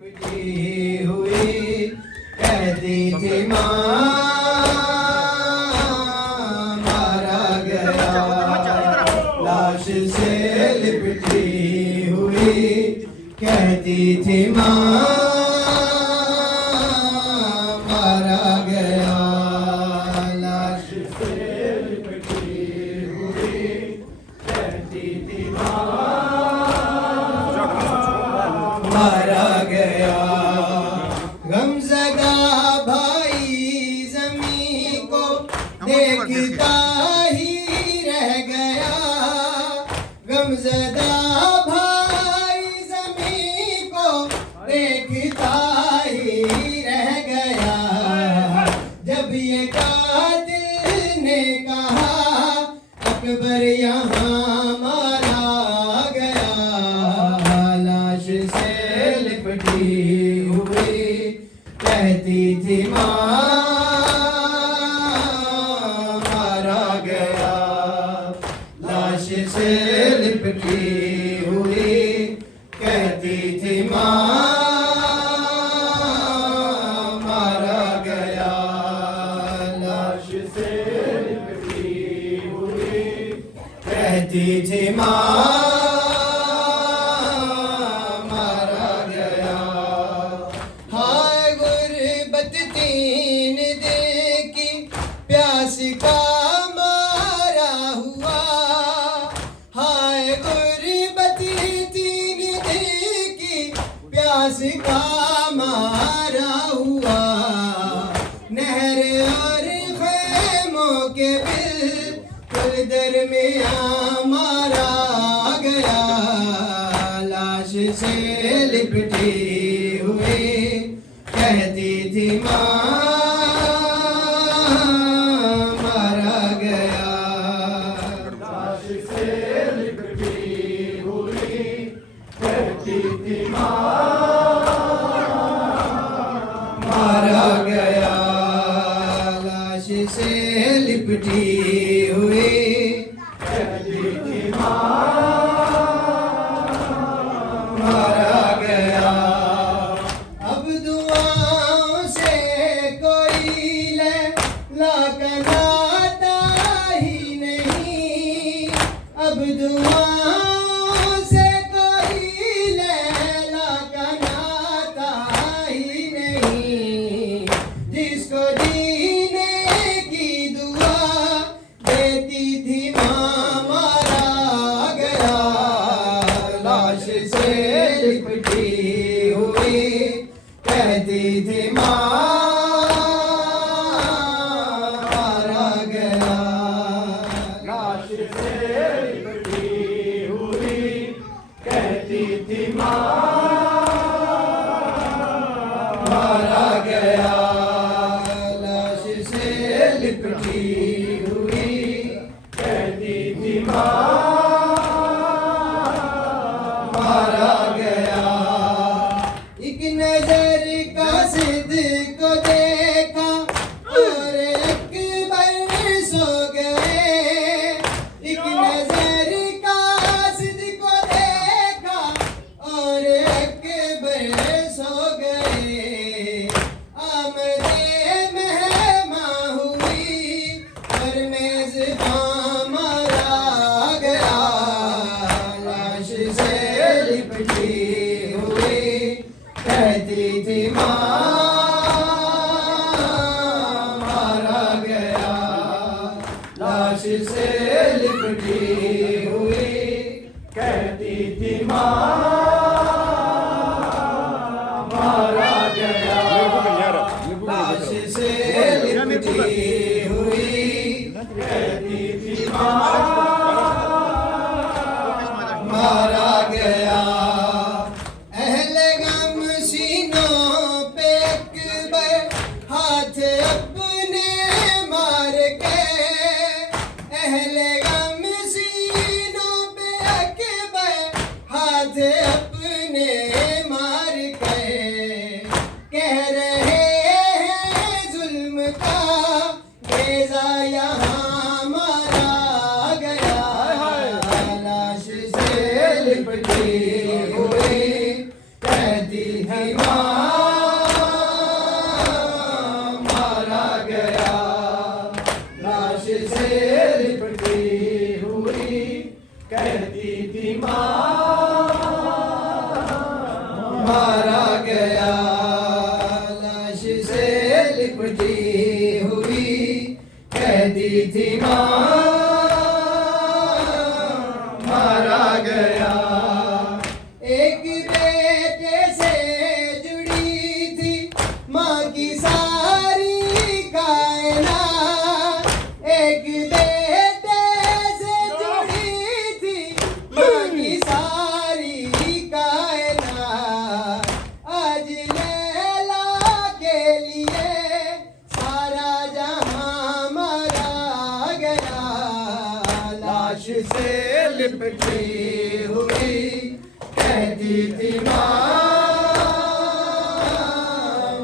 लिपटी हुई कहती थी माँ मारा गया, लाश से लिपटी हुई कहती थी माँ मारा गया, लाश से लिपटी हुई कहती थी माँ मारा गया। गमज़दा भाई ज़मीं को देखता ही रह गया, गमज़दा भाई ज़मीं को देखता ही रह गया। जब ये कातिल ने कहा अकबर यहाँ मारा गया, लाश से लिपटी हुई कहती थी माँ मारा गया, लाश से लिपटी हुई कहती थी माँ मारा गया, लाश से लिपटी हुई कहती थी माँ मारा गया। हाय गुर्बत तीन दिन की प्यास का मारा हुआ, हाय गुर्बत तीन दिन की प्यास का मारा हुआ। नहर और खेमों के बिल्कुल दरमियां मारा गया, लाश से लिपटी हुई कहती थी माँ मारा गया, लाश से लिपटी हुई कहती थी माँ मारा गया, लाश से लिपटी हुई कहती थी माँ मारा गया। अब दुआओं से कोई लैला का नाता ही नहीं, अब दुआओं से कोई लैला का नाता ही नहीं। जिसको जीने की दुआ देती थी माँ मारा गया, लाश से लिपटी हुई कहती थी माँ मारा गया, लाश से लिपटी हुई कहती थी माँ मारा गया, लाश से लिपटी हुई कहती थी माँ मारा गया। एक नजर का सिद्ध को देखा और अकबर सो गए, एक नजर का सिद्ध को देखा और अकबर सो गए। आमदे मेहमान हुई और मेज़बान मारा गया, लाश से लिपटी हुई कहती थी माँ मारा गया, लाश से लिपटी हुई कहती थी माँ मारा गया, लाश से लिपटी हुई कहती थी माँ मारा गया। अहले गम सीनों पे अकबर हाथ अपने मार के, अहले गम सीनों पे अकबर हाथ अपने मार के। कह रहे हैं जुल्म का बेजा यहाँ मारा गया, लाश से लिपटी हुई कहती थी माँ लिपटी हुई कहती थी माँ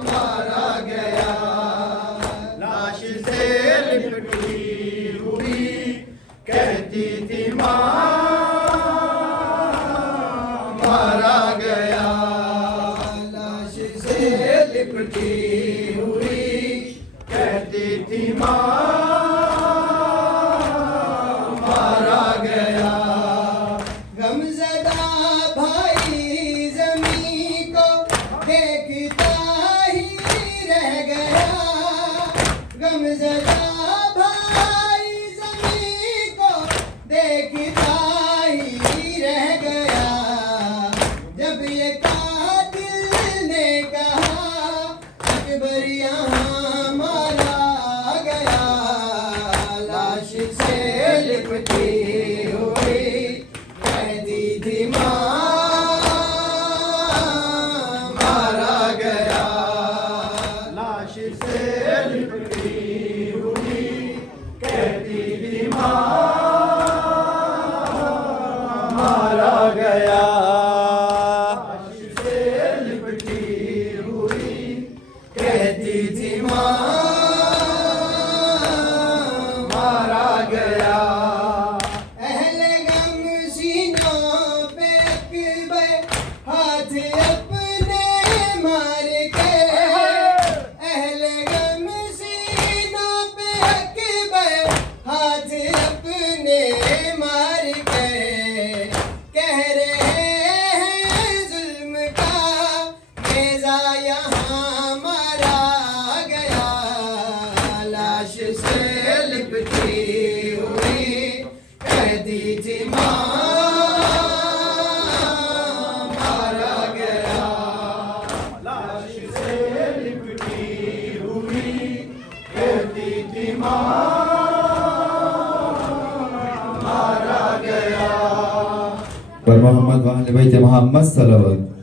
मारा गया। लाश से लिपटी हुई कहती थी माँ मारा गया। लाश से लिपटी हुई कहती थी माँ मारा गया। गमज़दा भाई ज़मीं को देखता ही रह गया। गमज़दा भाई ज़मीं को देखता ही रह गया। जब ये कातिल ने कहा अकबर यहाँ मारा गया। लाश से लिपटी हुई कहती थी माँ मारा गया। लाश से लिपटी हुई कहती थी माँ मारा गया। लाश से लिपटी हुई कहती थी माँ मारा गया। अहले गम सीनों पे अकबर हाथ अपने मार के। अहले गम सीनों पे अकबर हाथ अपने मार के। कह रहे हैं जुल्म का नेज़ा यहाँ मारा गया। लाश से लिपटी हुई कहती थी माँ मारा गया। लाश से लिपटी हुई कहती थी माँ मारा गया। पर मोहम्मद वाले बैत मोहम्मद सल्लल्लाहु